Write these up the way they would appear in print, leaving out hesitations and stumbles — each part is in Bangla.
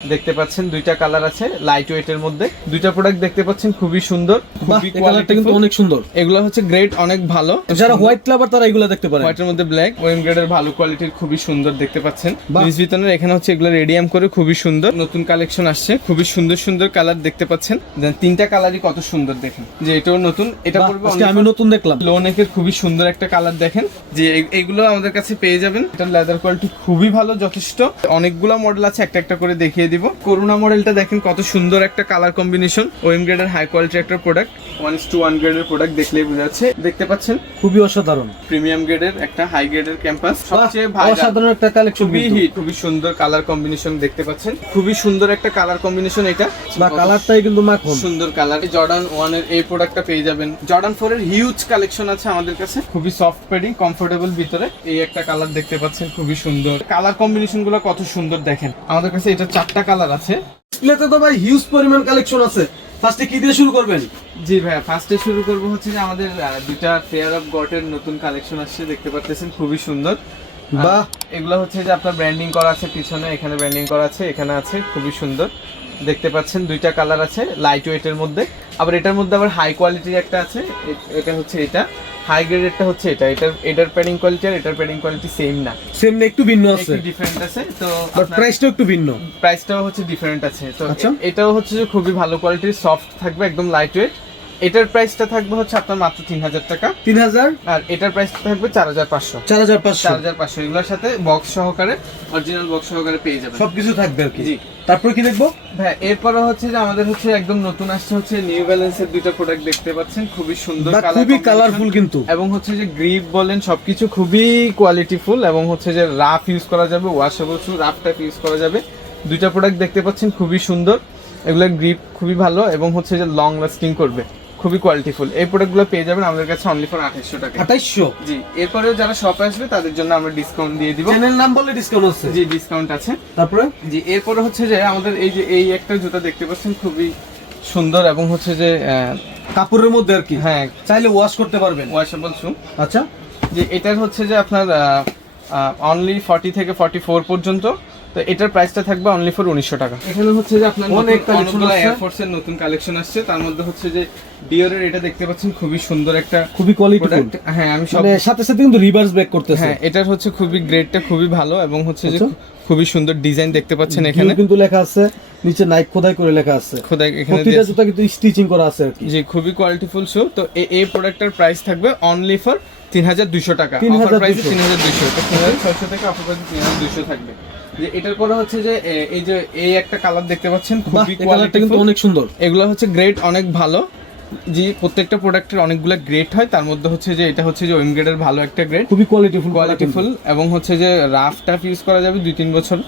দেখতে পাচ্ছেন দুইটা কালার আছে লাইট ওয়েটের মধ্যে। দুইটা প্রোডাক্ট দেখতে পাচ্ছেন খুবই সুন্দর, খুবই কোয়ালিটি কিন্তু অনেক সুন্দর। এগুলো হচ্ছে গ্রেড অনেক ভালো। যারা হোয়াইট লাভার তারা এগুলো দেখতে পারেন। হোয়াইটের মধ্যে ব্ল্যাক ওয়েম গ্রেডের ভালো কোয়ালিটির খুবই সুন্দর দেখতে পাচ্ছেন। লুইস ভিতনের এখানে হচ্ছে এগুলো রেডিয়াম করে খুবই সুন্দর নতুন কালেকশন আসছে, খুবই সুন্দর সুন্দর কালার দেখতে পাচ্ছেন। দেন তিনটা কালারই কত সুন্দর দেখেন, যে এটাও নতুন, এটা পড়বে আমি নতুন দেখলাম। লো নেকের খুবই সুন্দর একটা কালার দেখেন, যে এইগুলো আমাদের কাছে পেয়ে যাবেন। এটা লেদার কোয়ালিটি খুবই ভালো যথেষ্ট। অনেকগুলো মডেল আছে, একটা একটা করে দেখিয়ে দিব। করোনা মডেলটা দেখেন কত সুন্দর একটা কালার কম্বিনেশন। ওএম গ্রেডের হাই কোয়ালিটির একটা প্রোডাক্ট, 1:1 গ্রেডের প্রোডাক্ট দেখলেই বোঝা যাচ্ছে। দেখতে পাচ্ছেন খুবই অসাধারণ প্রিমিয়াম গ্রেডের একটা হাই গ্রেডের ক্যাম্পাস, সবচেয়ে অসাধারণ একটা কালেকশন, খুবই হিট, খুবই সুন্দর কালার কম্বিনেশন দেখতে পাচ্ছেন। খুবই সুন্দর একটা কালার কম্বিনেশন, এটা বা কালারটাই কিন্তু মাখন সুন্দর কালার। জর্ডান 1 এর এই প্রোডাক্টটা পেয়ে যাবেন। জর্ডান 4 এর হিউজ কালেকশন আছে আমাদের কাছে, খুবই সফট প্যাডিং, কমফোর্টেবল ভিতরে। এই একটা কালার দেখতে পাচ্ছেন খুবই সুন্দর। কালার কম্বিনেশন গুলো কত সুন্দর দেখেন। আমাদের কাছে এটা 4টা কালার আছে। এটাতে তো ভাই হিউজ পরিমাণ কালেকশন আছে। ফার্স্টে কি দিয়ে শুরু করবেন? জি ভাই, ফার্স্টে শুরু করব হচ্ছে যে আমাদের দুইটা ফেয়ার অফ গটের নতুন কালেকশন আসছে, দেখতে পাচ্ছেন খুবই সুন্দর। বাহ, এগুলো হচ্ছে যে আপনার ব্র্যান্ডিং করা আছে পিছনে, এখানে ব্র্যান্ডিং করা আছে, এখানে আছে, খুবই সুন্দর দেখতে পাচ্ছেন। দুইটা কালার আছে লাইট ওয়েটের মধ্যে, আবার এটার মধ্যে আবার হাই কোয়ালিটির একটা আছে। এটা হচ্ছে এটা হাই গ্রেডেরটা হচ্ছে এটার প্যাডিং কোয়ালিটি আর এটার প্যাডিং কোয়ালিটি সেম না, সেম না, একটু ভিন্ন আছে, একটু ডিফারেন্ট আছে। তো বাট প্রাইসটাও একটু ভিন্ন, প্রাইসটাও হচ্ছে ডিফারেন্ট আছে। তো আচ্ছা, এটাও হচ্ছে যে খুবই ভালো কোয়ালিটির, সফট থাকবে, একদম লাইট ওয়েট। এটার প্রাইসটা থাকবে হচ্ছে আপনার মাত্র 3000 টাকা। 3000। আর এটার প্রাইসটা থাকবে 4500। 4500 এগুলোর সাথে বক্স সহকারে, অরিজিনাল বক্স সহকারে পেয়ে যাবেন, সবকিছু থাকবে আর কি। জি। তারপর কি দেখবো ভাই? এরপরে হচ্ছে যে আমাদের হচ্ছে একদম নতুন আসছে হচ্ছে নিউ ব্যালেন্সের দুইটা প্রোডাক্ট দেখতে পাচ্ছেন, খুবই সুন্দর, খুবই কালারফুল কিন্তু, এবং হচ্ছে যে গ্রিপ বলেন সবকিছু খুবই কোয়ালিটিফুল, এবং হচ্ছে যে রাফ ইউজ করা যাবে, ওয়াশেবল শু, রাফ টাইপ ইউজ করা যাবে। দুইটা প্রোডাক্ট দেখতে পাচ্ছেন খুবই সুন্দর, এগুলোর গ্রিপ খুবই ভালো, এবং হচ্ছে যে লং লাস্টিং করবে, খুবই কোয়ালিটিফুল। এই প্রোডাক্টগুলো পেয়ে যাবেন আমাদের কাছে অনলি ফর 2800 টাকা। 2800? জি। এরপরেও যারা শপে আসবে তাদের জন্য আমরা ডিসকাউন্ট দিয়ে দিব। চ্যানেল নাম বললে ডিসকাউন্ট আছে? জি, ডিসকাউন্ট আছে। তারপরে জি, এরপরে হচ্ছে যে আমাদের এই একটা জুতা দেখতে পাচ্ছেন খুবই সুন্দর, এবং হচ্ছে যে কাপড়ের মধ্যে আর কি, হ্যাঁ, চাইলে ওয়াশ করতে পারবেন, ওয়াশেবল শু। আচ্ছা, যে এটার হচ্ছে যে আপনার অনলি 40 থেকে 44 পর্যন্ত। তো এটার প্রাইসটা থাকবে অনলি ফর 1900 টাকা। এখানে হচ্ছে যে আপনার অনেক কালেকশন আছে, এয়ার ফোর্সের নতুন কালেকশন আসছে, তার মধ্যে হচ্ছে যে ডিওরের এটা দেখতে পাচ্ছেন খুবই সুন্দর একটা, খুবই কোয়ালিটিফুল। হ্যাঁ, আমি সব সাথে সাথে কিন্তু রিভার্স ব্যাক করতেছে। হ্যাঁ, এটার হচ্ছে খুবই গ্রেডটা খুবই ভালো, এবং হচ্ছে যে খুবই সুন্দর ডিজাইন দেখতে পাচ্ছেন। এখানে কিন্তু লেখা আছে, নিচে নাইক খোদাই করে লেখা আছে, খোদাই এখানে প্রতিটা জুতা কিন্তু স্টিচিং করা আছে আর কি। জি, খুবই কোয়ালিটিফুল শু। তো এই প্রোডাক্টের প্রাইস থাকবে অনলি ফর 3200 টাকা। 3200 অফার প্রাইস 3200, তো 3600 থেকে অফার প্রাইস 3200 থাকবে। যে এটার পরে হচ্ছে যে এই যে এই একটা কালার দেখতে পাচ্ছেন, খুবই কালারটা কিন্তু অনেক সুন্দর। এগুলো হচ্ছে গ্রেড অনেক ভালো। জি, প্রত্যেকটা প্রোডাক্টের অনেকগুলো গ্রেড হয়, তার মধ্যে হচ্ছে যে এটা হচ্ছে যে ওএম গ্রেডের ভালো একটা গ্রেড, খুবই কোয়ালিটিফুল, এবং হচ্ছে যে রাফ টাফ ইউজ করা যাবে 2-3 বছর।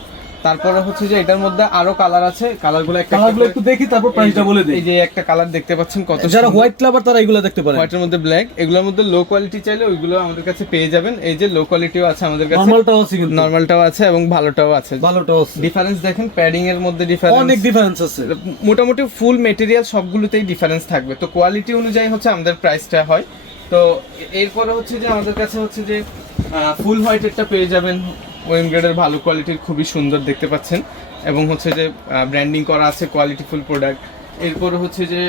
তারপরে হচ্ছে যে এটার মধ্যে আরো কালার আছে, কালারগুলো একটু দেখি, তারপর প্রাইসটা বলে দেই। এই যে একটা কালার দেখতে পাচ্ছেন কত, যারা হোয়াইট লাভার তারা এগুলো দেখতে পারেন। হোয়াইটের মধ্যে ব্ল্যাক, এগুলোর মধ্যে লো কোয়ালিটি চাইলে ওইগুলো আমাদের কাছে পেয়ে যাবেন। এই যে লো কোয়ালিটিও আছে আমাদের কাছে, নরমালটাও আছে, কিন্তু নরমালটাও আছে এবং ভালোটাও আছে। ডিফারেন্স দেখেন, প্যাডিং এর মধ্যে অনেক ডিফারেন্স আছে। মোটামুটি ফুল মেটেরিয়াল সবগুলোতেই ডিফারেন্স থাকবে। তো কোয়ালিটি অনুযায়ী হচ্ছে আমাদের প্রাইসটা হয়। তো এরপরে হচ্ছে যে আমাদের কাছে হচ্ছে যে ফুল হোয়াইটেরটা পেয়ে যাবেন, ওএম গ্রেডের ভালো কোয়ালিটির, খুবই সুন্দর দেখতে পাচ্ছেন, এবং হচ্ছে যে ব্র্যান্ডিং করা আছে, কোয়ালিটিফুল প্রোডাক্ট। এরপর হচ্ছে যে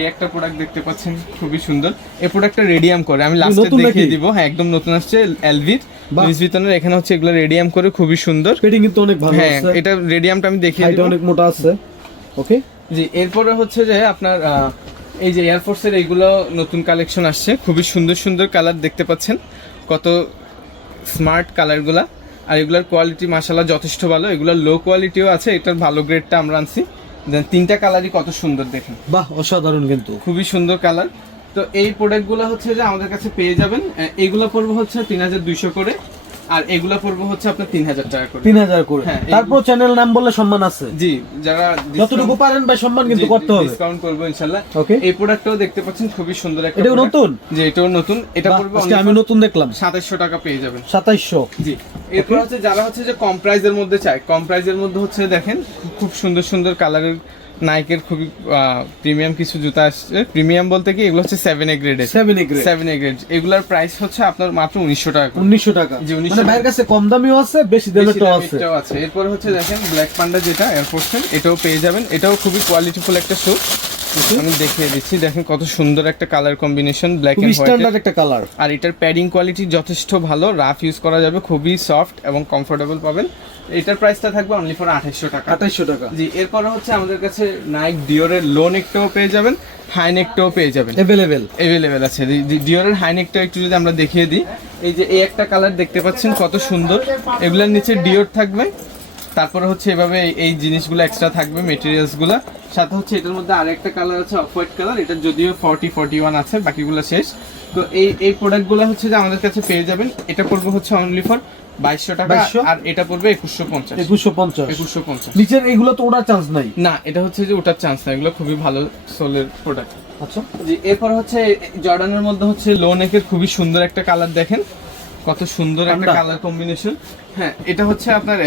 এই একটা প্রোডাক্ট দেখতে পাচ্ছেন খুবই সুন্দর। এই প্রোডাক্টটা রেডিয়াম করে, আমি লাস্টে দেখিয়ে দিব। হ্যাঁ, একদম নতুন আসছে এলভির, লুইস ভিতনের। এখানে হচ্ছে এগুলো রেডিয়াম করে, খুবই সুন্দর, ফিটিং কিন্তু অনেক ভালো আছে। হ্যাঁ, এটা রেডিয়ামটা আমি দেখিয়ে দিব, অনেক মোটা আছে। ওকে, জি। এরপরে হচ্ছে যে আপনার এই যে এয়ারফোর্সের এইগুলো নতুন কালেকশন আসছে, খুবই সুন্দর সুন্দর কালার দেখতে পাচ্ছেন, কত স্মার্ট কালারগুলা। আর এগুলোর কোয়ালিটি মাশাআল্লাহ যথেষ্ট ভালো। এগুলোর লো কোয়ালিটিও আছে, এটার ভালো গ্রেডটা আমরা আনছি। দেন তিনটা কালারই কত সুন্দর দেখেন, বাহ, অসাধারণ, কিন্তু খুবই সুন্দর কালার। তো এই প্রোডাক্টগুলো হচ্ছে যে আমাদের কাছে পেয়ে যাবেন। এগুলো পড়বে হচ্ছে 3200 করে, আর এগুলো পড়বে হচ্ছে আপনার 3000 টাকা করে। 3000 করে। হ্যাঁ, তারপর চ্যানেল নাম বললে সম্মান আছে। জি, যারা যতটুকু পারেন ভাই সম্মান কিন্তু করতে হবে, ডিসকাউন্ট করব ইনশাআল্লাহ। ওকে, এই প্রোডাক্টটাও দেখতে পাচ্ছেন খুবই সুন্দর একটা, এটাও নতুন। জি, এটাও নতুন। এটা পড়বে আমি নতুন দেখলাম, 2700 টাকা পেয়ে যাবেন। 2700, জি। এরপর হচ্ছে যারা হচ্ছে যে কম প্রাইজের মধ্যে চায়, কম প্রাইজের মধ্যে হচ্ছে দেখেন খুব সুন্দর সুন্দর কালারের নাইকের খুবই প্রিমিয়াম কিছু জুতা আসছে। প্রিমিয়াম বলতে কি, এগুলো হচ্ছে 7A গ্রেডের। 7A grade. 7A গ্রেড, এগুলার প্রাইস হচ্ছে আপনার মাত্র 1900 টাকা করে। 1900 টাকা। জি, 1900 মানে ভাইয়ের কাছে কম দামিও আছে, বেশি দামেরটাও আছে। এটাও আছে। এরপর হচ্ছে দেখেন ব্ল্যাক পান্ডা যেটা এয়ারফোর্সের, এটাও পেয়ে যাবেন। এটাও খুবই কোয়ালিটিফুল একটা শু। আমি দেখিয়ে দিচ্ছি, দেখেন কত সুন্দর একটা কালার কম্বিনেশন, ব্ল্যাক খুব এন্ড হোয়াইট। স্ট্যান্ডার্ড একটা কালার। আর এটার প্যাডিং কোয়ালিটি যথেষ্ট ভালো, রাফ ইউজ করা যাবে, খুবই সফট এবং কমফোর্টেবল পাবেন। এটার প্রাইসটা থাকবে অনলি ফর 2800 টাকা। 2800 টাকা। জি, এরপরে হচ্ছে আমাদের কাছে নাইক ডিওরের লো নেকটাও পেয়ে যাবেন, হাই নেকটাও পেয়ে যাবেন। অ্যাভেলেবেল আছে। ডিওরের হাই নেকটা একটু যদি আমরা দেখিয়ে দিই, এই যে এই একটা কালার দেখতে পাচ্ছেন কত সুন্দর, এগুলোর নিচে ডিওর থাকবে। তারপরে হচ্ছে এভাবে এই জিনিসগুলো এক্সট্রা থাকবে, মেটেরিয়ালসগুলো। সাথে হচ্ছে এটার মধ্যে আরেকটা কালার আছে অফ হোয়াইট কালার, এটা যদিও 40-41 আছে, বাকিগুলো শেষ। তো এই প্রোডাক্টগুলো হচ্ছে যে আমাদের কাছে পেয়ে যাবেন। এটা পড়বে হচ্ছে অনলি ফর 2200 টাকা, 2200 আর এটা পড়বে 2150। 2150। নিচের এগুলো তো ওঠার চান্স নাই। না, এটা হচ্ছে যে ওটার চান্স না, এগুলো খুবই ভালো সোলের প্রোডাক্ট। আচ্ছা জি, এরপর হচ্ছে জর্ডানের মধ্যে হচ্ছে লো নেকের খুবই সুন্দর একটা কালার, দেখেন কত সুন্দর একটা কালার কম্বিনেশন। হ্যাঁ, এটা হচ্ছে আপনার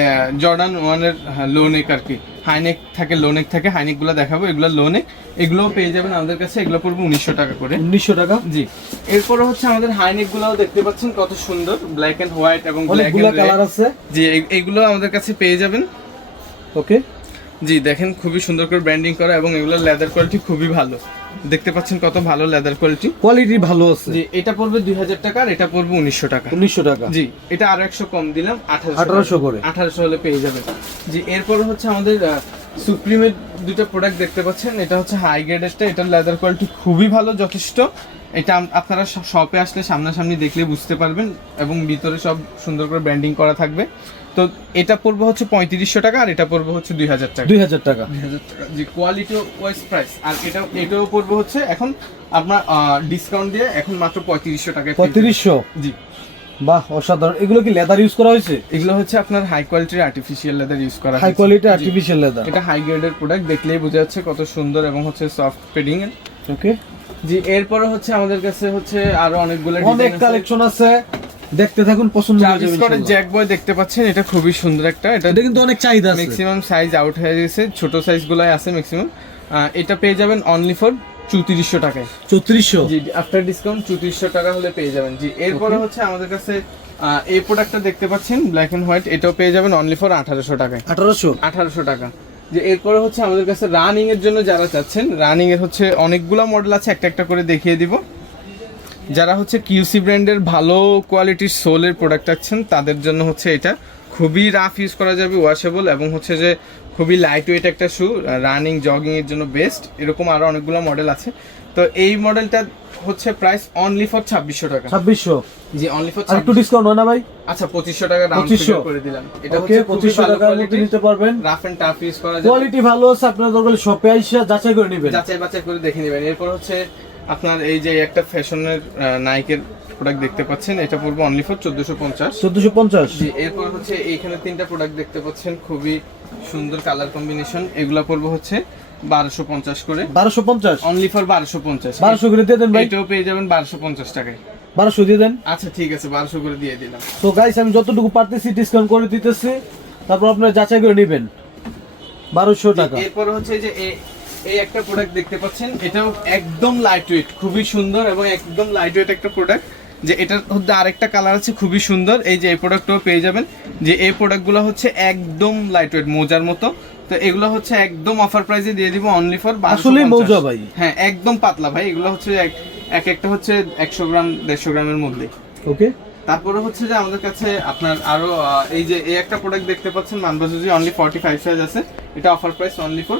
জর্ডান 1-এর লো নেক আর কি। হাই নেক থাকে, লো নেক থাকে, হাই নেক গুলো দেখাবো, এগুলো লো নেক, এগুলোও পেয়ে যাবেন আমাদের কাছে। এগুলো পড়বে 1900 টাকা করে। 1900 টাকা। জি, এরপরে হচ্ছে আমাদের হাই নেক গুলোও দেখতে পাচ্ছেন কত সুন্দর, ব্ল্যাক এন্ড হোয়াইট এবং ব্ল্যাক এন্ড কালার আছে। জি, এইগুলো আমাদের কাছে পেয়ে যাবেন। ওকে। জি, দেখেন খুবই সুন্দর করে ব্র্যান্ডিং করা এবং এগুলোর লেদার কোয়ালিটি খুবই ভালো। দেখতে পাচ্ছেন কত ভালো লেদার কোয়ালিটি ভালো আছে। জি, এটা পড়বে 2000 টাকা, আর এটা পড়বে 1900 টাকা। 1900 টাকা। জি, এটা আরো 100 কম দিলাম, 1800 করে। 1800 হলে পেয়ে যাবেন। জি, এরপর হচ্ছে আমাদের সুপ্রিমের দুটো প্রোডাক্ট দেখতে পাচ্ছেন। এটা হচ্ছে হাই গ্রেডেরটা, এটার লেদার কোয়ালিটি খুবই ভালো, যথেষ্ট। এটা আপনারা শপে আসলে সামনাসামনি দেখলে বুঝতে পারবেন, এবং ভিতরে সব সুন্দর করে ব্র্যান্ডিং করা থাকবে। তো এটা পড়বে হচ্ছে 3500 টাকা, আর এটা পড়বে হচ্ছে 2000 টাকা। 2000 টাকা। জি, কোয়ালিটি ওয়াইজ প্রাইস। আর এটাও পড়বে হচ্ছে এখন আপনার ডিসকাউন্ট দিয়ে এখন মাত্র 3500 টাকায়। 3500। জি, বাহ, অসাধারণ। এগুলো কি লেদার ইউজ করা হয়েছে? এগুলো হচ্ছে আপনার হাই কোয়ালিটির আর্টিফিশিয়াল লেদার ইউজ করা হাই কোয়ালিটি আর্টিফিশিয়াল লেদার। এটা হাই গ্রেডের প্রোডাক্ট, দেখলেই বোঝা যাচ্ছে কত সুন্দর এবং হচ্ছে সফট পেডিং এর। ওকে। জি, এরপরে হচ্ছে আমাদের কাছে হচ্ছে আরো অনেকগুলো অনেক কালেকশন আছে, দেখতে থাকুন, পছন্দ হয়ে যাবে ইনশাআল্লাহ। জ্যাক বয় দেখতে পাচ্ছেন, এটা খুবই সুন্দর একটা। এটা কিন্তু অনেক চাহিদা আছে। ম্যাক্সিমাম সাইজ আউট হয়ে গেছে, ছোট সাইজগুলাই আছে ম্যাক্সিমাম। এটা পেয়ে যাবেন অনলি ফর 3400 টাকায়। 3400। জি, আফটার ডিসকাউন্ট 3400 টাকা হলে পেয়ে যাবেন। জি, এরপরে হচ্ছে আমাদের কাছে এই প্রোডাক্টটা দেখতে পাচ্ছেন ব্ল্যাক এন্ড হোয়াইট, এটাও পেয়ে যাবেন অনলি ফর 1800 টাকায়। 1800 টাকা। যে এরপরে হচ্ছে আমাদের কাছে রানিং এর জন্য যারা চাচ্ছেন, রানিং এর হচ্ছে অনেকগুলো মডেল আছে, একটা একটা করে দেখিয়ে দিব। যারা হচ্ছে কিউসি ব্র্যান্ডের ভালো কোয়ালিটির সোলের প্রোডাক্ট চাচ্ছেন, তাদের জন্য হচ্ছে এটা খুবই রাফ ইউজ করা যাবে, ওয়াশেবল, এবং হচ্ছে যে খুবই লাইট ওয়েট একটা শু, রানিং জগিং এর জন্য বেস্ট। এরকম আরো অনেকগুলো মডেল আছে। তো এই মডেলটা হচ্ছে প্রাইস অনলি ফর 2600 টাকা। 2600। জি, অনলি ফর। আর একটু ডিসকাউন্ট হয় না ভাই? আচ্ছা, 2500 টাকা রাউন্ড ফিগার করে দিলাম। এটা ওকে, হচ্ছে 2500 টাকার মধ্যে নিতে পারবেন। রাফ এন্ড টাফ ইউজ করা যাবে, কোয়ালিটি ভালো আছে। আপনারা দরকার শপে আইসা যাচাই করে নেবেন, যাচাই বাছাই করে দেখে নেবেন। এরপর হচ্ছে আপনার এই যে একটা ফ্যাশনের নাইকের প্রোডাক্ট দেখতে পাচ্ছেন, এটা পড়বে অনলি ফর 1450। 1450। জি, এরপর হচ্ছে এইখানে তিনটা প্রোডাক্ট দেখতে পাচ্ছেন, খুবই সুন্দর কালার কম্বিনেশন। এগুলা পড়বে হচ্ছে 1250 করে। 1250 অনলি ফর 1250। 1200 করে দিয়ে দেন ভাই। এটাও পেয়ে যাবেন 1250 টাকায়। 1200 দিয়ে দেন। আচ্ছা, ঠিক আছে, 1200 করে দিয়ে দিলাম। তো গাইস, আমি যতটুকু পারতেছি ডিসকাউন্ট করে দিতেছি, তারপর আপনারা যাচাই করে নেবেন। 1200 টাকা। এরপর হচ্ছে যে এই একটা প্রোডাক্ট দেখতে পাচ্ছেন, এটাও একদম লাইট ওয়েট, খুবই সুন্দর এবং একদম লাইট ওয়েট একটা প্রোডাক্ট। যে এটার মধ্যে আরেকটা কালার আছে খুবই সুন্দর, এই যে এই প্রোডাক্টটাও পেয়ে যাবেন। যে এই প্রোডাক্টগুলো হচ্ছে একদম লাইট ওয়েট, মোজার মতো। তো এগুলো হচ্ছে একদম অফার প্রাইসে দিয়ে দিব অনলি ফর 1250। আসলে মোজা ভাই। হ্যাঁ, একদম পাতলা ভাই। এগুলো হচ্ছে এক একটা হচ্ছে 100 গ্রাম 150 গ্রামের মধ্যে। ওকে। তারপরে হচ্ছে যে আমাদের কাছে আপনার আরো এই যে এই একটা প্রোডাক্ট দেখতে পাচ্ছেন, মানবাসুজি, অনলি 45 সাইজ আছে। এটা অফার প্রাইস অনলি ফর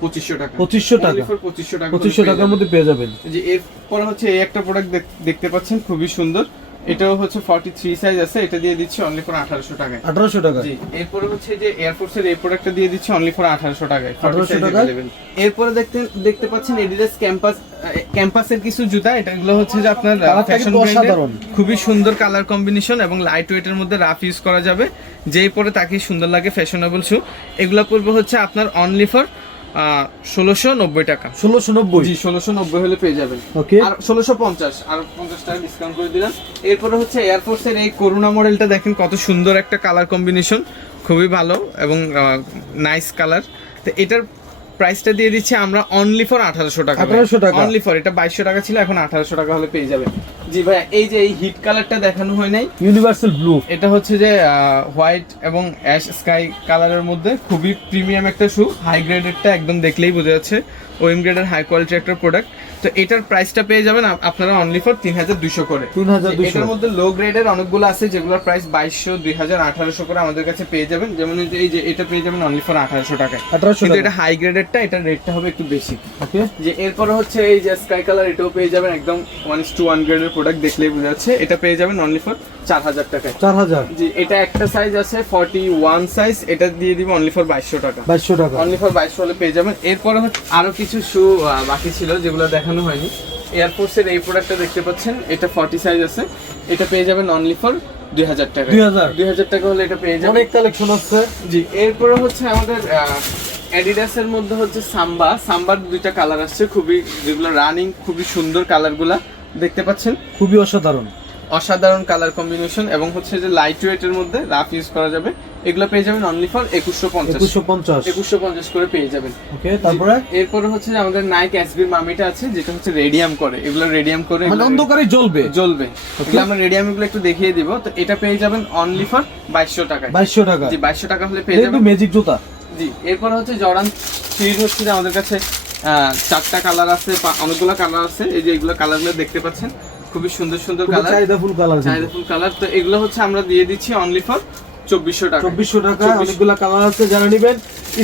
2500 টাকা। 2500 টাকা। 2500 টাকা। 2500 টাকার মধ্যে পেয়ে যাবেন। যে এরপরে হচ্ছে এই একটা প্রোডাক্ট দেখতে পাচ্ছেন, খুবই সুন্দর। এটাও হচ্ছে 43 সাইজ আছে, এটা দিয়ে দিচ্ছি অনলি ফর 1800 টাকায়। 1800 টাকা। জি, এরপরে হচ্ছে যে এয়ারফোর্সের এই প্রোডাক্টটা দিয়ে দিচ্ছি অনলি ফর 1800 টাকায়। 1800 টাকা। এরপরে দেখতে পাচ্ছেন এডিডাস ক্যাম্পাসের কিছু জুতা। এটাগুলো হচ্ছে যে আপনার ফ্যাশন ব্র্যান্ডের, খুবই সুন্দর কালার কম্বিনেশন এবং লাইট ওয়েটের মধ্যে রাফ ইউজ করা যাবে, যেই পরে তাকে সুন্দর লাগে, ফ্যাশনেবল শু। এগুলো পড়বে হচ্ছে আপনার অনলি ফর 1690 টাকা। 1690। জি, 1690 হলে পেয়ে যাবেন। ওকে। আর 1650, আর 50 টাকা ডিসকাউন্ট করে দিলাম। এরপরে হচ্ছে এয়ারফোর্সের এই করুণা মডেলটা দেখেন, কত সুন্দর একটা কালার কম্বিনেশন, খুবই ভালো এবং নাইস কালার। তো এটার প্রাইসটা দিয়ে দিচ্ছি আমরা অনলি ফর 1800 টাকা। 1800 টাকা অনলি ফর, এটা 2200 টাকা ছিল, এখন 1800 টাকা হলে পেয়ে যাবেন। জি ভাই, এই যে এই হিট কালারটা দেখানো হয় নাই, ইউনিভার্সাল ব্লু, এটা হচ্ছে যে হোয়াইট এবং অ্যাশ স্কাই কালারের মধ্যে খুবই প্রিমিয়াম একটা শু, হাই গ্রেডেরটা একদম দেখলেই বোঝা যাচ্ছে ওএম গ্রেডের হাই কোয়ালিটির একটা প্রোডাক্ট। তো এটার প্রাইসটা পেয়ে যাবেন আপনারা অনলি ফর 3200 করে। 3200। এটার মধ্যে লো গ্রেডের অনেকগুলো আছে যেগুলোর প্রাইস 2200, 2000, 1800 করে আমাদের কাছে পেয়ে যাবেন। যেমন এই যে এটা পেয়ে যাবেন অনলি ফর 1800 টাকায়। 1800 কিন্তু টাকা। এটা হাই গ্রেডেরটা, এটার রেটটা হবে একটু বেশি। ওকে, যে এরপরে হচ্ছে এই যে স্কাই কালার, এটাও পেয়ে যাবেন একদম 1:1 গ্রেডের প্রোডাক্ট, দেখলেই বোঝা যাচ্ছে। এটা পেয়ে যাবেন অনলি ফর 4000 টাকায়। 4000। জি, এটা একটা সাইজ আছে 41 সাইজ, এটা দিয়ে দিব অনলি ফর 2200 টাকা। 2200 টাকা অনলি ফর 2200 হলে পেয়ে যাবেন। এরপরে হচ্ছে আরো কিছু শু বাকি ছিল যেগুলো দেখানো হয়নি। এয়ারফোর্সের এই প্রোডাক্টটা দেখতে পাচ্ছেন, এটা 40 সাইজ আছে, এটা পেয়ে যাবেন অনলি ফর 2000 টাকা। 2000 টাকা হলে এটা পেয়ে যাবেন। অনেক কালেকশন আছে। জি, এরপরে হচ্ছে আমাদের অ্যাডিডাসের মধ্যে হচ্ছে সাম্বার দুইটা কালার আসছে, খুবই যেগুলো রানিং, খুবই সুন্দর কালারগুলা দেখতে পাচ্ছেন, খুবই অসাধারণ কালার কম্বিনেশন, এবং হচ্ছে যে লাইট ওয়েটের মধ্যে রাফ ইউজ করা যাবে। এগুলো পেয়ে যাবেন অনলি ফর 2150 করে পেয়ে যাবেন। ওকে, তারপরে এরপরে হচ্ছে যে আমাদের নাইক এসবির মামিটা আছে, যেটা হচ্ছে রেডিয়াম করে, এগুলো রেডিয়াম করে মানে অন্ধকারে জ্বলবে। এগুলো আমরা রেডিয়াম এগুলো একটু দেখিয়ে দিব। তো এটা পেয়ে যাবেন অনলি ফর 2200 টাকায়। 2200 টাকা। জি, 2200 টাকা হলে পেয়ে যাবেন ম্যাজিক জুতা। জি, এরপর হচ্ছে জর্ডান 3 হচ্ছে যে আমাদের কাছে 4টা কালার আছে, অনেকগুলো কালার আছে। এই যে এগুলো কালারগুলো দেখতে পাচ্ছেন, খুবই সুন্দর সুন্দর কালার, চাহিদাফুল কালার। তো এগুলো হচ্ছে আমরা দিয়ে দিচ্ছি অনলি ফর 2400 টাকা। 2400 টাকা। অনেকগুলো কালার আছে, যারা নেবেন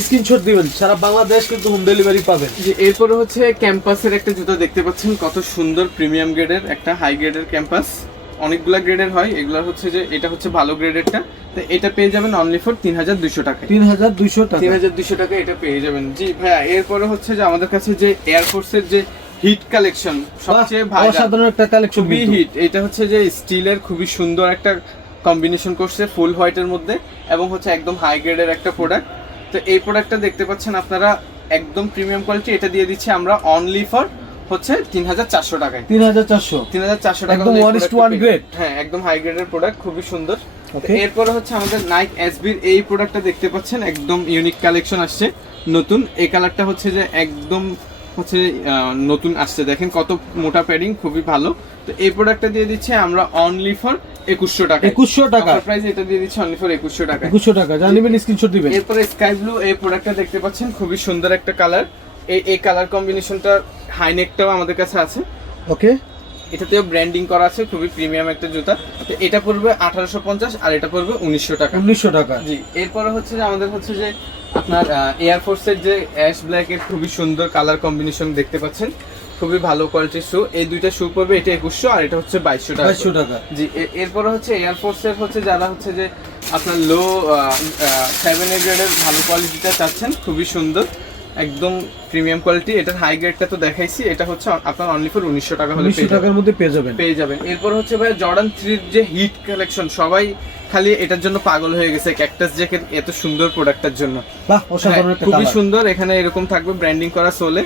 স্ক্রিনশট দিবেন, সারা বাংলাদেশ কিন্তু হোম ডেলিভারি পাবেন। যে এরপরে হচ্ছে ক্যাম্পাসের একটা জুতো দেখতে পাচ্ছেন, কত সুন্দর প্রিমিয়াম গ্রেডের একটা হাই গ্রেডের ক্যাম্পাস, অনেকগুলা গ্রেডের হয়, এগুলো হচ্ছে যে এটা হচ্ছে ভালো গ্রেডেরটা। তো এটা পেয়ে যাবেন অনলি ফর 3200 টাকা। 3200 টাকা। 3200 টাকা এটা পেয়ে যাবেন। জি ভাইয়া, এরপরে হচ্ছে যে আমাদের কাছে যে এয়ারফোর্সের যে হিট কালেকশন, সবচেয়ে ভাইরাল, অসাধারণ একটা কালেকশন, খুবই হিট। এটা হচ্ছে যে স্টিলের খুবই সুন্দর একটা কম্বিনেশন করছে ফুল হোয়াইটের মধ্যে, এবং হচ্ছে একদম হাই গ্রেডের একটা প্রোডাক্ট। তো এই প্রোডাক্টটা দেখতে পাচ্ছেন আপনারা, একদম প্রিমিয়াম কোয়ালিটি। এটা দিয়ে দিচ্ছি আমরা অনলি ফর হচ্ছে 3400 টাকায়। 3400 টাকা, একদম 1:1 গ্রেড। হ্যাঁ, একদম হাই গ্রেডের প্রোডাক্ট, খুবই সুন্দর। এরপরে হচ্ছে আমাদের নাইক এসবির এই প্রোডাক্টটা দেখতে পাচ্ছেন, একদম ইউনিক কালেকশন আসছে নতুন। এই কালারটা হচ্ছে যে একদম হচ্ছে নতুন আসছে, দেখেন কত মোটা প্যাডিং, খুবই ভালো। তো এই প্রোডাক্টটা দিয়ে দিচ্ছি আমরা অনলি ফর 2100 টাকা। 2100 টাকা প্রাইস, এটা দিয়ে দিচ্ছি অনলি ফর 2100 টাকা। 2100 টাকা, জানিবেন স্ক্রিনশট দিবেন। এরপরে স্কাই ব্লু এই প্রোডাক্টটা দেখতে পাচ্ছেন, খুবই সুন্দর একটা কালার। এই কালার কম্বিনেশনটা হাই নেকটাও আমাদের কাছে আছে। ওকে, এটাতেও ব্র্যান্ডিং করা আছে, খুবই প্রিমিয়াম একটা জুতা। তো এটা পড়বে 1850 আর এটা পড়বে 1900 টাকা। 1900 টাকা। জি, এরপরে হচ্ছে যে আমাদের হচ্ছে যে আপনার এয়ারফোর্সের যে অ্যাশ ব্ল্যাক এর খুবই সুন্দর কালার কম্বিনেশন দেখতে পাচ্ছেন, খুবই ভালো কোয়ালিটির শু। এই দুইটা শু পড়বে, এটা 2100 আর এটা হচ্ছে 2200 টাকা। 2200 টাকা। জি, এরপরে হচ্ছে এয়ারফোর্সের হচ্ছে যারা হচ্ছে যে আপনার লো 7A গ্রেডের ভালো কোয়ালিটিটা চাচ্ছেন, খুবই সুন্দর, একদম প্রিমিয়াম কোয়ালিটি। এটার হাই গ্রেডটা তো দেখাইছি, এটা হচ্ছে আপনার অনলি ফর 1900 টাকা হলে 1900 টাকার মধ্যে পেয়ে যাবেন। এরপর হচ্ছে ভাই জর্ডান 3 যে হিট কালেকশন, সবাই খালি এটার জন্য পাগল হয়ে গেছে, ক্যাকটাস জ্যাকেট এত সুন্দর প্রোডাক্টের জন্য। বাহ, অসাধারণ একটা খুবই কালার। সুন্দর, এখানে এরকম থাকবে ব্র্যান্ডিং করা সোলে,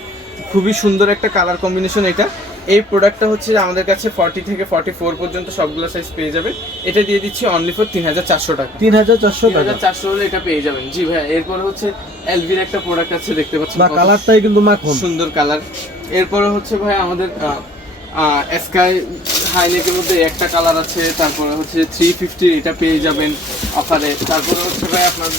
খুবই সুন্দর একটা কালার কম্বিনেশন এটা। এই প্রোডাক্টটা হচ্ছে আমাদের কাছে 40 থেকে 44 পর্যন্ত সবগুলো সাইজ পেয়ে যাবে। এটা দিয়ে দিচ্ছি অনলি ফর 3400 টাকা। 3400 হলে এটা পেয়ে যাবেন। জি ভাই, এরপর হচ্ছে এলভির একটা প্রোডাক্ট আছে, দেখতে পাচ্ছেন, বা কালারটাই কিন্তু মাখন, সুন্দর কালার। এরপরে হচ্ছে ভাই আমাদের স্কাই হাইনেকের মধ্যে একটা কালার আছে, তারপরে হচ্ছে 350 এটা পেয়ে যাবেন অফারে। তারপরে হচ্ছে ভাই আপনার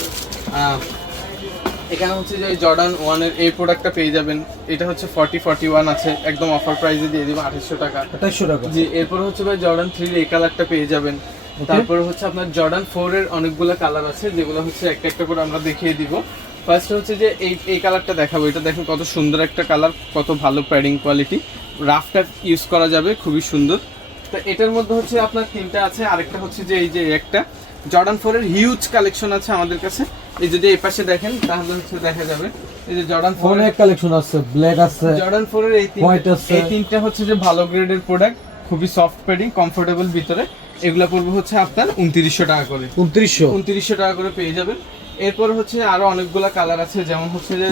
এখানে হচ্ছে যে জর্ডান 1 এর এই প্রোডাক্টটা পেয়ে যাবেন, এটা হচ্ছে 41 আছে, একদম অফার প্রাইসে দিয়ে দিব 2800 টাকা। 2800 টাকা। জি, এরপর হচ্ছে ভাই জর্ডান 3 এই কালারটা পেয়ে যাবেন। তারপরে হচ্ছে আপনার জর্ডান 4 এর অনেকগুলো কালার আছে, যেগুলো হচ্ছে একটা একটা করে আমরা দেখিয়ে দিব। ফার্স্ট হচ্ছে যে এই কালারটা দেখাবো, এটা দেখেন কত সুন্দর একটা কালার, কত ভালো প্যাডিং কোয়ালিটি, রাফটা ইউজ করা যাবে, খুবই সুন্দর। তো এটার মধ্যে হচ্ছে আপনার 3টা আছে, আরেকটা হচ্ছে যে এই যে একটা জর্ডান 4 এর হিউজ কালেকশন আছে আমাদের কাছে। এই যদি এই পাশে দেখেন তাহলে হচ্ছে দেখা যাবে, এই যে জর্ডান 4 অনেক কালেকশন আছে, ব্ল্যাক আছে, জর্ডান 4 এর এই তিনটা হচ্ছে যে ভালো গ্রেডের প্রোডাক্ট, খুবই সফট প্যাডিং, কমফোর্টেবল ভিতরে। এগুলা পড়বে হচ্ছে আপনার 2900 টাকা করে। 2900 টাকা করে পেয়ে যাবেন। এরপর হচ্ছে আরো অনেকগুলা কালার আছে, যেমন হচ্ছে যে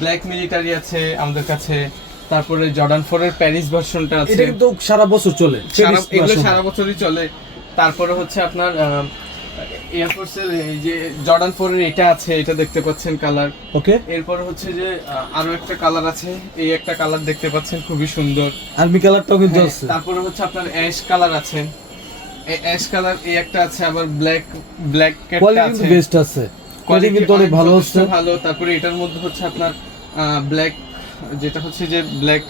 ব্ল্যাক মিলিটারি আছে আমাদের কাছে, তারপরে জর্ডান 4 এর প্যারিস ভার্সনটা আছে, এটা কিন্তু সারা বছর চলে, এগুলো সারা বছরই চলে। তারপরে হচ্ছে আপনার এয়ারফোর্সের এই যে জর্ডান 4 এর এটা আছে, এটা দেখতে পাচ্ছেন কালার। ওকে, এরপর হচ্ছে যে আরো একটা কালার আছে, এই একটা কালার দেখতে পাচ্ছেন খুবই সুন্দর। আর্মি কালারটাও কিন্তু আছে। তারপরে হচ্ছে আপনার অ্যাশ কালার আছে, এই অ্যাশ কালার এই একটা আছে, আবার ব্ল্যাক কোয়ালিটি আছে, বেস্ট আছে, কোয়ালিটি কিন্তু অনেক ভালো হচ্ছে। ভালো। তারপরে এটার মধ্যে হচ্ছে আপনার ব্ল্যাক, যেটা হচ্ছে যে ব্ল্যাক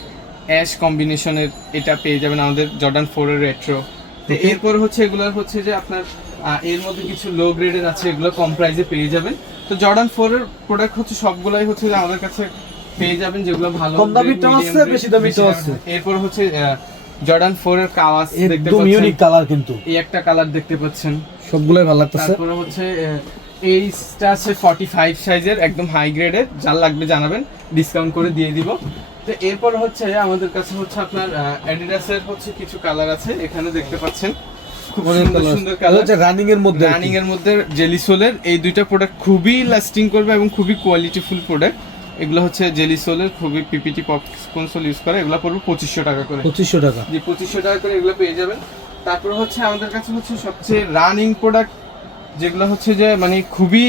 অ্যাশ কম্বিনেশনের, এটা পেয়ে যাবেন আমাদের জর্ডান 4 এর রেট্রো। তো এরপর হচ্ছে এগুলোর হচ্ছে যে আপনার এর মধ্যে কিছু লো গ্রেডের আছে, এগুলো কম প্রাইসে পেয়ে যাবেন। তো জর্ডান 4 এর প্রোডাক্ট হচ্ছে সবগুলাই হচ্ছে যে আমাদের কাছে পেয়ে যাবেন, যেগুলো ভালো, কম দামিটাও আছে, বেশি দামিটাও আছে। এরপর হচ্ছে জর্ডান 4 এর কাওয়াস দেখতে একদম পাচ্ছেন, ইউনিক কালার কিন্তু এই একটা কালার দেখতে পাচ্ছেন, সবগুলাই ভালো লাগতেছে। তারপরে হচ্ছে এইটা আছে 45 সাইজের, একদম হাই গ্রেডের, যার লাগবে জানাবেন, ডিসকাউন্ট করে দিয়ে দিব। তো এরপর হচ্ছে আমাদের কাছে হচ্ছে আপনার অ্যাডিডাসের হচ্ছে কিছু কালার আছে, এখানে দেখতে পাচ্ছেন খুব সুন্দর সুন্দর কালার। হচ্ছে রানিং এর মধ্যে, রানিং এর মধ্যে জেলি সোলের এই দুইটা প্রোডাক্ট খুবই লাস্টিং করবে এবং খুবই কোয়ালিটিফুল প্রোডাক্ট। এগুলো হচ্ছে জেলি সোলের, খুবই পিপিটি পপ কনসোল ইউজ করে, এগুলো পড়বে 2500 টাকা করে। 2500 টাকা, জি 2500 টাকা করে এগুলো পেয়ে যাবেন। তারপর হচ্ছে আমাদের কাছে হচ্ছে সবচেয়ে রানিং প্রোডাক্ট, যেগুলো হচ্ছে যে মানে খুবই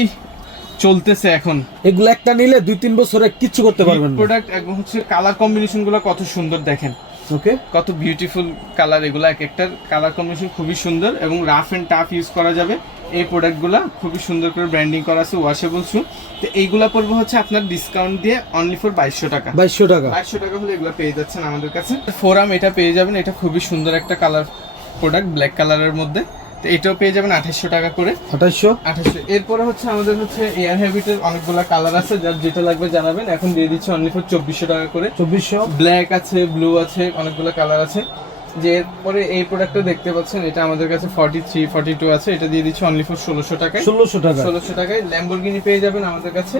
চলতেছে এখন, এগুলো একটা নিলে 2-3 বছরে কিচ্ছু করতে পারবেন না। প্রোডাক্ট একদম হচ্ছে কালার কম্বিনেশন গুলো কত সুন্দর দেখেন, ওকে, কত বিউটিফুল কালার, এগুলো এক একটার কালার কম্বিনেশন খুবই সুন্দর এবং রাফ এন্ড টাফ ইউজ করা যাবে। এই প্রোডাক্টগুলো খুবই সুন্দর করে ব্র্যান্ডিং করা আছে, ওয়াশেবল শু। তো এইগুলা পড়বে হচ্ছে আপনার ডিসকাউন্ট দিয়ে অনলি ফর 2200 টাকা। 2200 টাকা, 2200 টাকা হলে এগুলো পেয়ে যাচ্ছেন আমাদের কাছে। ফোরাম এটা পেয়ে যাবেন, এটা খুবই সুন্দর একটা কালার প্রোডাক্ট, ব্ল্যাক কালারের মধ্যে। তো এটাও পেয়ে যাবেন 2800 টাকা করে। 2800। এরপরে হচ্ছে আমাদের হচ্ছে এয়ার হ্যাবিটের অনেকগুলো কালার আছে, যার যেটা লাগবে জানাবেন, এখন দিয়ে দিচ্ছি অনলি ফর 2400 টাকা করে। 2400, ব্ল্যাক আছে, ব্লু আছে, অনেকগুলো কালার আছে। যে এরপরে এই প্রোডাক্টটা দেখতে পাচ্ছেন, এটা আমাদের কাছে 43, 42 আছে, এটা দিয়ে দিচ্ছি অনলি ফর 1600 টাকায়। 1600 টাকা, 1600 টাকায় ল্যাম্বরগিনি পেয়ে যাবেন আমাদের কাছে।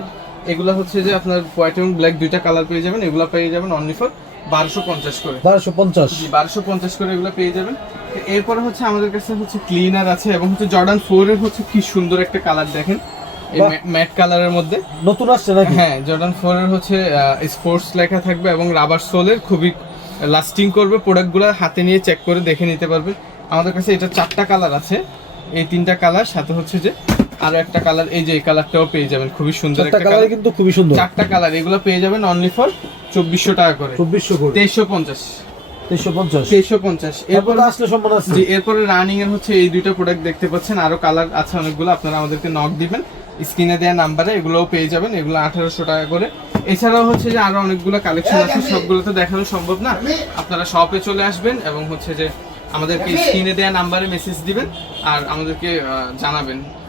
এগুলো হচ্ছে যে আপনার হোয়াইট এবং ব্ল্যাক দুইটা কালার পেয়ে যাবেন, এগুলো পেয়ে যাবেন অনলি ফর 1250 করে। 1250, 1250 করে এগুলো পেয়ে যাবেন। এরপরে হচ্ছে আমাদের কাছে হচ্ছে ক্লিনার আছে এবং হচ্ছে জর্ডান 4 এর হচ্ছে কি সুন্দর একটা কালার দেখেন, এই ম্যাট কালারের মধ্যে নতুন আসছে নাকি? হ্যাঁ, জর্ডান 4 এর হচ্ছে স্পোর্টস লেখা থাকবে এবং রাবার সোলের, খুবই লাস্টিং করবে। প্রোডাক্টগুলো হাতে নিয়ে চেক করে দেখে নিতে পারবে। আমাদের কাছে এটা 4টা কালার আছে, এই 3টা কালার, সাথে হচ্ছে যে আরো একটা কালার, এই যে এই কালারটাও পেয়ে যাবেন, খুবই সুন্দর একটা কালার, কিন্তু খুবই সুন্দর। 4টা কালার, এগুলো পেয়ে যাবেন অনলি ফর 2400 টাকা করে। 2400 করে, 2350, 2350, 2350। এরপর আসলে সম্মান আছে। জি, এরপরে রানিং এর হচ্ছে এই দুইটা প্রোডাক্ট দেখতে পাচ্ছেন, আরো কালার আছে অনেকগুলো, আপনারা আমাদেরকে নক দিবেন স্ক্রিনে দেওয়া নাম্বারে, এগুলোও পেয়ে যাবেন, এগুলো 1800 টাকা করে। এছাড়াও হচ্ছে যে আরো অনেকগুলো কালেকশন আছে, সবগুলো তো দেখানো সম্ভব না, আপনারা শপে চলে আসবেন এবং হচ্ছে যে আমাদেরকে স্ক্রিনে দেওয়া নাম্বারে মেসেজ দিবেন আর আমাদেরকে জানাবেন।